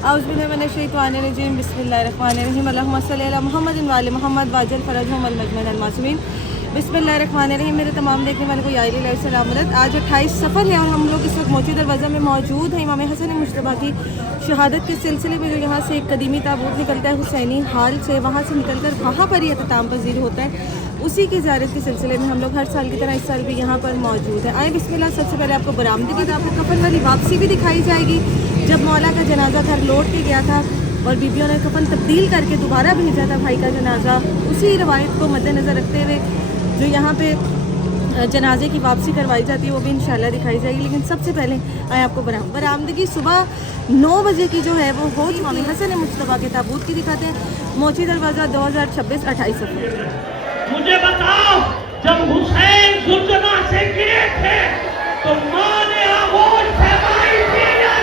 औज़ुबिल्लाहिमिनश्शैतानिर्रजीम बिस्मिल्लाहिर्रहमानिर्रहीम अल्लाहुम्मा सल्लि अला मुहम्मदिन व आलि मुहम्मद वाजल फरजहुम अल मजमन अल मासूमीन बिस्मिल्लाहिर्रहमानिर्रहीम। मेरे तमाम देखने वाले को यारी लाइफ सलामत। आज 28 सफ़र है और हम लोग इस वक्त मोची दरवाज़ा में मौजूद हैं। इमाम हसन मुज्तबा की शहादत के सिलसिले में जो यहाँ से एक कदीमी ताबूत निकलता है हुसैनी हाल से, वहाँ से निकलकर वहाँ पर ही अख्ताम पजीर होता है। उसी की ज़ियारत के सिलसिले में हम लोग हर साल की तरह इस साल भी यहाँ पर मौजूद है। आए बिस्मिल्लाह। सबसे पहले आपको बरामदगी तो आपको कफन वाली वापसी भी दिखाई जाएगी। जब मौला का जनाजा घर लौट के गया था और बीबियों ने कफन तब्दील करके दोबारा भेजा था भाई का जनाजा, उसी रवायत को मद्देनज़र रखते हुए जो यहाँ पे जनाजे की वापसी करवाई जाती है वो भी इंशाल्लाह दिखाई जाएगी। लेकिन सबसे पहले आए आपको बरामदगी सुबह 9 बजे की जो है वो हो इमाम हसन मुज्तबा के ताबूत की दिखाते हैं। मोची दरवाज़ा 2026 28 सफ़र। मुझे बताओ, जब हुसैन जुर्जना से गिरे थे तो मां ने आगोश फरमाई थी या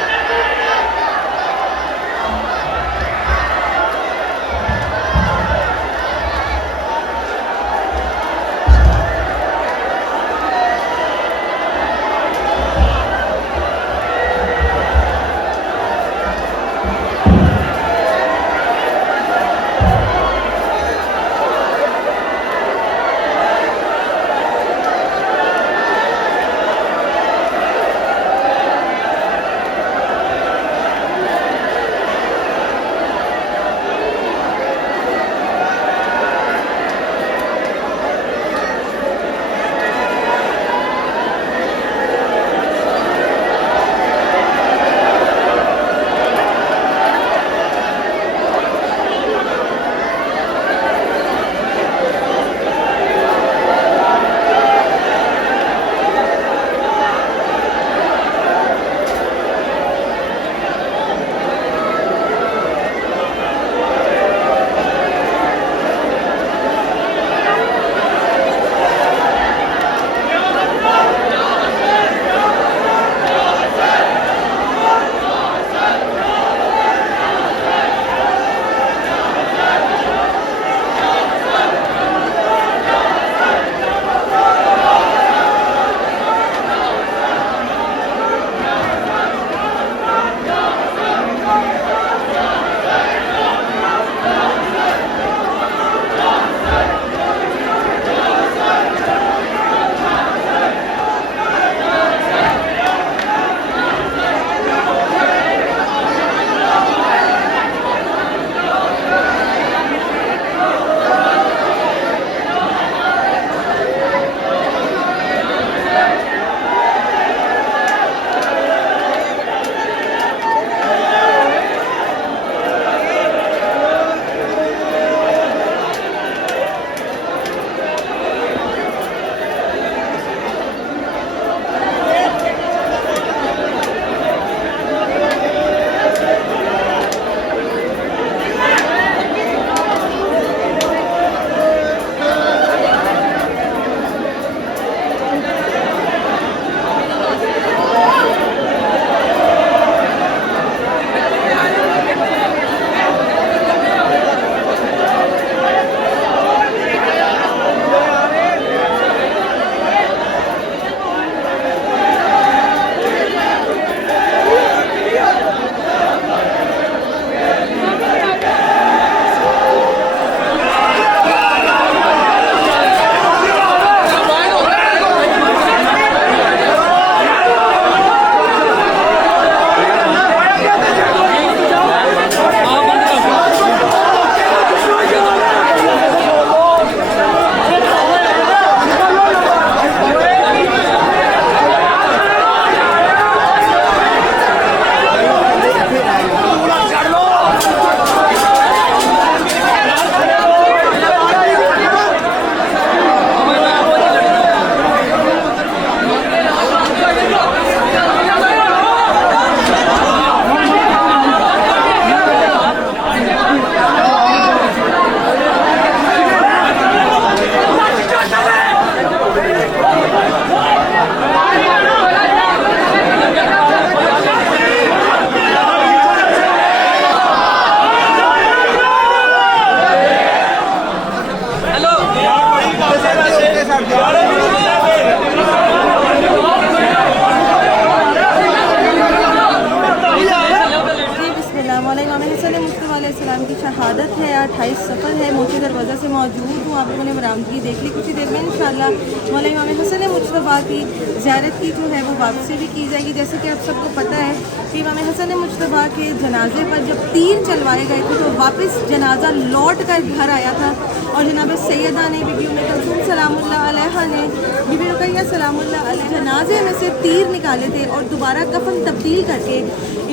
मौला इमाम हसन मुस्तफ़ा अलैहिस्सलाम की शहादत है। 28 सफ़र है, मोची दरवाज़ा से मौजूद हूँ। आप लोगों ने बरामदगी देख ली। कुछ ही देर में इंशाअल्लाह मौला इमाम हसन मुस्तफ़ा की ज़ियारत की जो है वो वापसी भी की जाएगी। जैसे कि आप सबको पता है कि इमाम हसन मुस्तफ़ा के जनाजे पर जब तीर चलवाए गए थे तो वापस जनाजा लौट कर घर आया था और जनाब सैयदा ने बीबी उम्मे कुलसूम सलामुल्लाह अलैहा ने बीबी रुकैया सलामुल्लाह अलैहा जनाजे में से तीर निकाले थे और दोबारा कफन तब्दील करके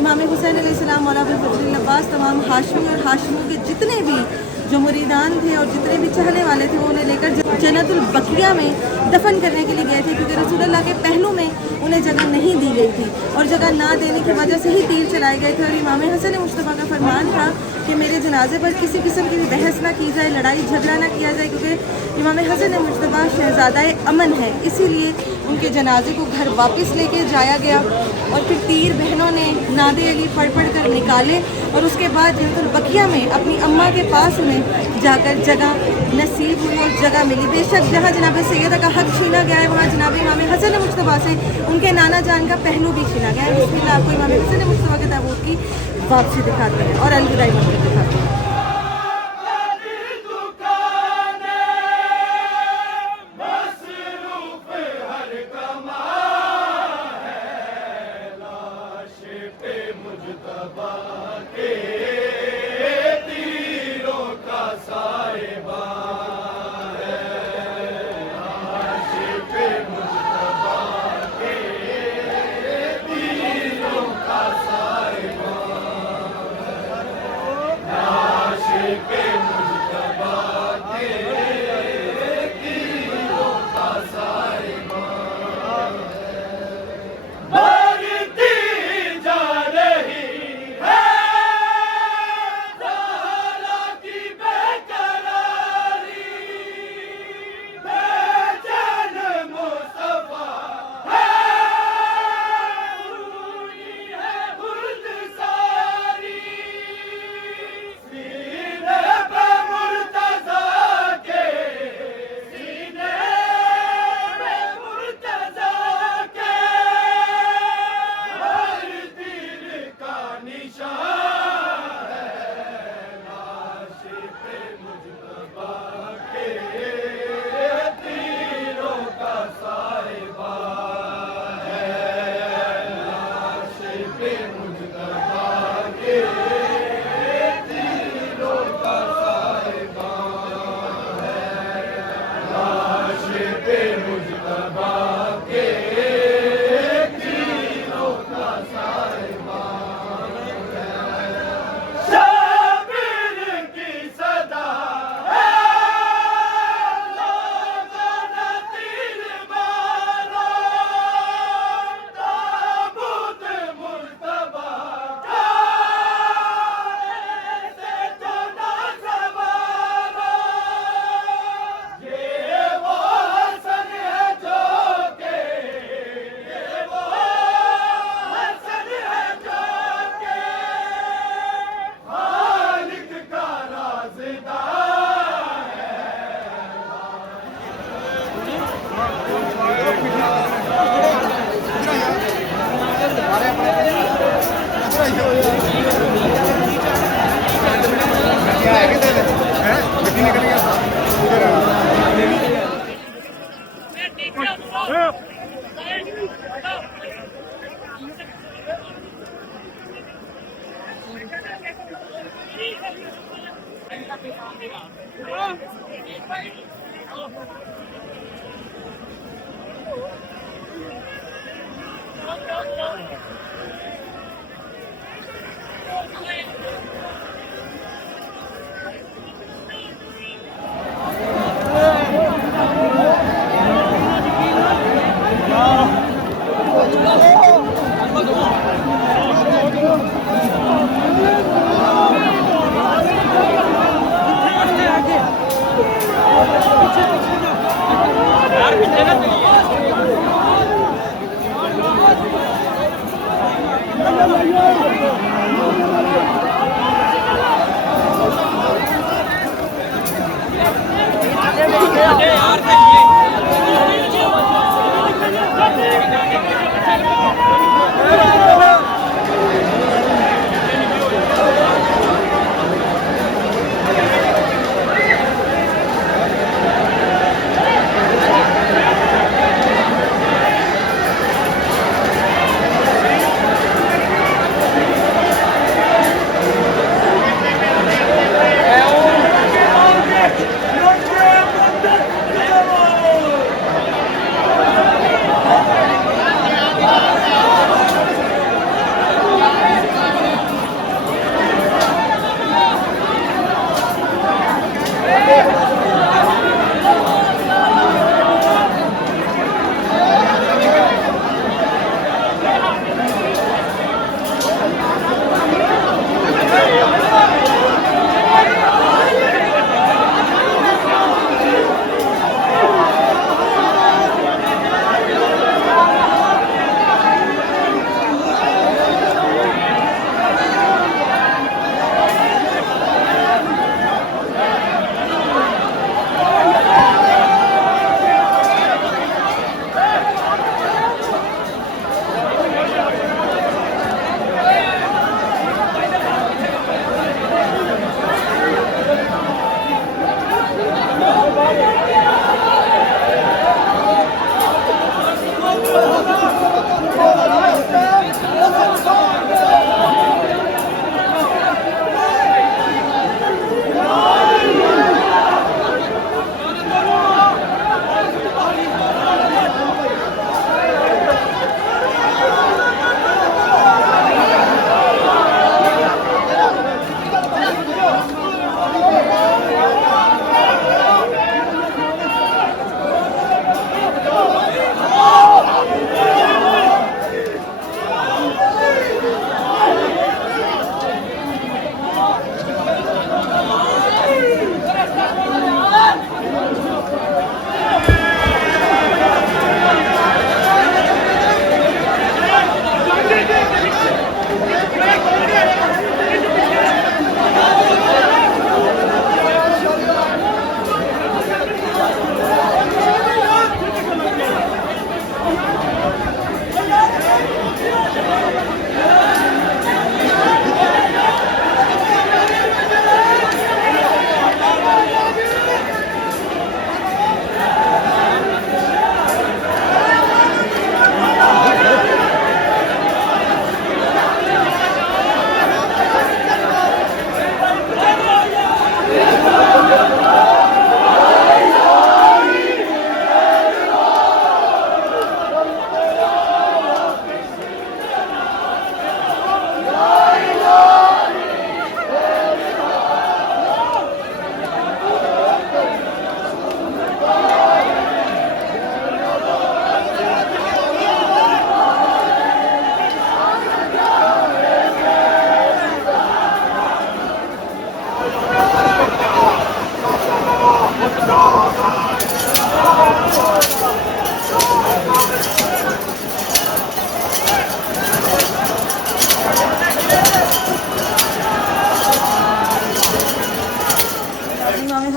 इमाम हुसैन अलैहिस्सलाम मौला अबुल अब्बास तमाम हाशमी और हाशमी के जितने भी जो मुरीदान थे और जितने भी चाहने वाले थे वो उन्हें लेकर जन्नतुल बकिया में दफन करने के लिए गए थे, क्योंकि रसूलुल्लाह के पहलू में उन्हें जगह नहीं दी गई थी और जगह ना देने की वजह से ही तीर चलाए गए थे। और इमाम हसन मुस्तफ़ा का फरमान था कि मेरे जनाजे पर किसी किस्म की भी बहस ना की जाए, लड़ाई झगड़ा ना किया जाए, क्योंकि इमाम हसन मुस्तफ़ा शहज़ादा अमन है, इसीलिए उनके जनाजे को घर वापस लेके जाया गया। और फिर तीर बहनों ने नादे अली पढ़ पढ़ कर निकाले और उसके बाद जन्नतुल बकिया में अपनी अम्मा के पास उन्हें जाकर जगह नसीब हुई और जगह मिली। बेशक जहाँ जनाब सैयदा का हक छीना गया है वहाँ जनाब इमाम हसन मुस्तफ़ा से उनके नाना जान का पहलू भी छीना गया है। बिस्मिल्लाह आपको इमाम हसन मुस्तफ़ा के ताबूत की वापसी दिखाते हैं और अलविदाई मंजर दिखाते हैं।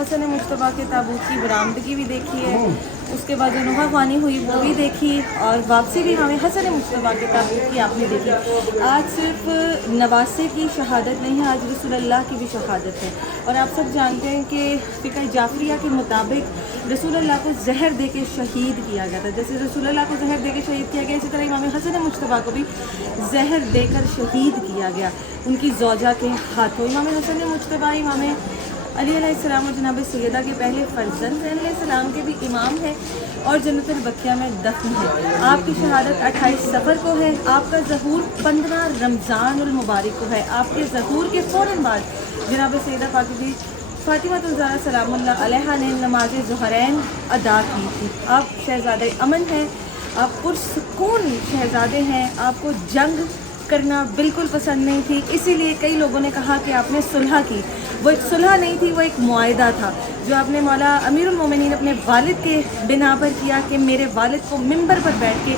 हसन मुश्तबा के ताबूत की बरामदगी भी देखी है, उसके बाद जो नुहा ख़वानी हुई वो भी देखी, और वापसी भी इमाम हसन मुश्तबा के ताबूत की आपने देखी। आज सिर्फ नवासे की शहादत नहीं है, आज रसूलुल्लाह की भी शहादत है। और आप सब जानते हैं कि फ़िक़्ह जाफ़रिया के मुताबिक रसूलुल्लाह को जहर दे के शहीद किया गया था। जैसे रसूलुल्लाह को जहर दे के शहीद किया गया, इसी तरह इमाम हसन मुश्तबा को भी जहर देकर शहीद किया गया उनकी ज़ौजा के हाथों। इमाम हसन मुश्तबा इमाम अली अलैहिस्सलाम और जनाब सैयदा के पहले फ़र्जंद हैं, अलैहिस्सलाम के भी इमाम हैं और जन्नतुल बक़िया में दफ़न है। आपकी शहादत 28 सफ़र को है, आपका ज़हूर 15 रमज़ानुल मुबारक को है। आपके ज़हूर के फ़ौरन बाद जनाब सैयदा फातिमा फ़ातिमातुज़ ज़हरा सलामुल्लाह अलैहा ने नमाज ज़ुहरैन अदा की थी। आप शहज़ादे अमन हैं, आप पुरसुकून शहज़ादे हैं, आपको जंग करना बिल्कुल पसंद नहीं थी, इसीलिए कई लोगों ने कहा कि आपने सुलह की। वो एक सुलह नहीं थी, वो एक मुआहदा था जो आपने मौला अमीरुल मोमिनीन अपने वालिद के बिना पर किया कि मेरे वालिद को मिंबर पर बैठ के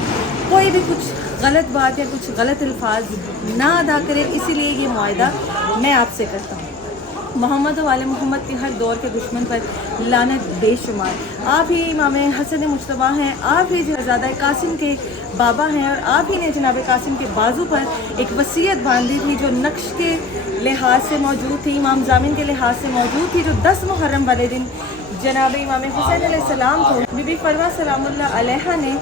कोई भी कुछ गलत बात या कुछ गलत अल्फाज ना अदा करे, इसीलिए ये मुआहदा मैं आपसे करता हूँ। मोहम्मद वाले मोहम्मद के हर दौर के दुश्मन पर लानत बेशुमार। आप ही इमाम हसन मुश्तबा हैं, आप ही शहज़ादा कासिम के बाबा हैं, और आप ही ने जनाब कासिम के बाजू पर एक वसीयत बांधी थी जो नक्श के लिहाज से मौजूद थी, इमाम ज़ामिन के लिहाज से मौजूद थी, जो 10 मुहर्रम वाले दिन जनाब इमाम हुसैन अलैहिस्सलाम को बीबी फरवा सलामुल्लाह अलैहा ने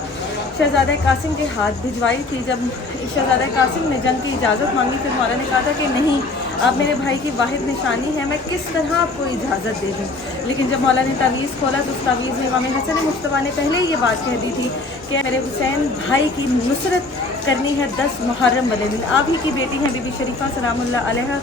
शहज़ादा कासिम के हाथ भिजवाई थी। जब शहज़ादा कासिम ने जंग की इजाज़त मांगी, फिर मौला ने कहा था कि नहीं, आप मेरे भाई की वाहिद निशानी है, मैं किस तरह आपको इजाज़त दे दूँ। लेकिन जब मौला ने तावीज़ खोला तो उस तावीज़ में इमाम हसन मुश्तबा ने पहले ही ये बात कह दी थी कि मेरे हुसैन भाई की नुसरत करनी है 10 मुहर्रम वाले दिन। आप ही की बेटी हैं बीबी शरीफा सलामुल्लाह अलैहा,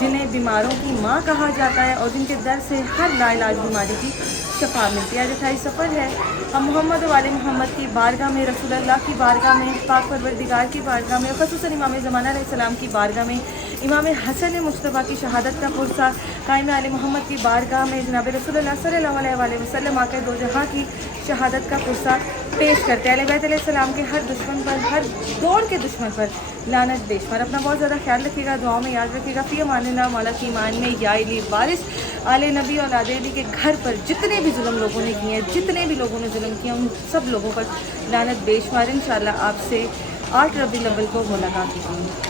जिन्हें बीमारों की माँ कहा जाता है और जिनके दर से हर लाइलाज बीमारी की शफा मिलती है। आज 28 सफ़र है, हम मोहम्मद वाले मोहम्मद की बारगाह में, रसूलुल्लाह की बारगाह में, पाक परवरदिगार की बारगाह में, ख़ुसूसन इमाम ज़माना अलैहिस्सलाम की बारगाह में इमाम हसन मुश्तबा की शहादत का पुरसा, कायम आले मोहम्मद की बारगाह में जनाब रसूलुल्लाह सल्लल्लाहु अलैहि वसल्लम आके दो जहाँ की शहादत का पुरसा पेश करते हैं। अहले बैत अलैहिस्सलाम के हर दुश्मन पर, हर दौर के दुश्मन पर लानत बेशुमार। अपना बहुत ज़्यादा ख्याल रखिएगा, दुआओं में याद रखिएगा। फ़ी अमानिल्लाह। मौला की ईमान में या इली वारिस आले नबी और औलाद नबी के घर पर जितने भी जुल्म लोगों ने किए हैं, जितने भी लोगों ने जुल्म किया, उन सब लोगों पर लानत बेशुमार। इंशाअल्लाह आपसे 8 रबीउल अव्वल को मुलाकात होगी।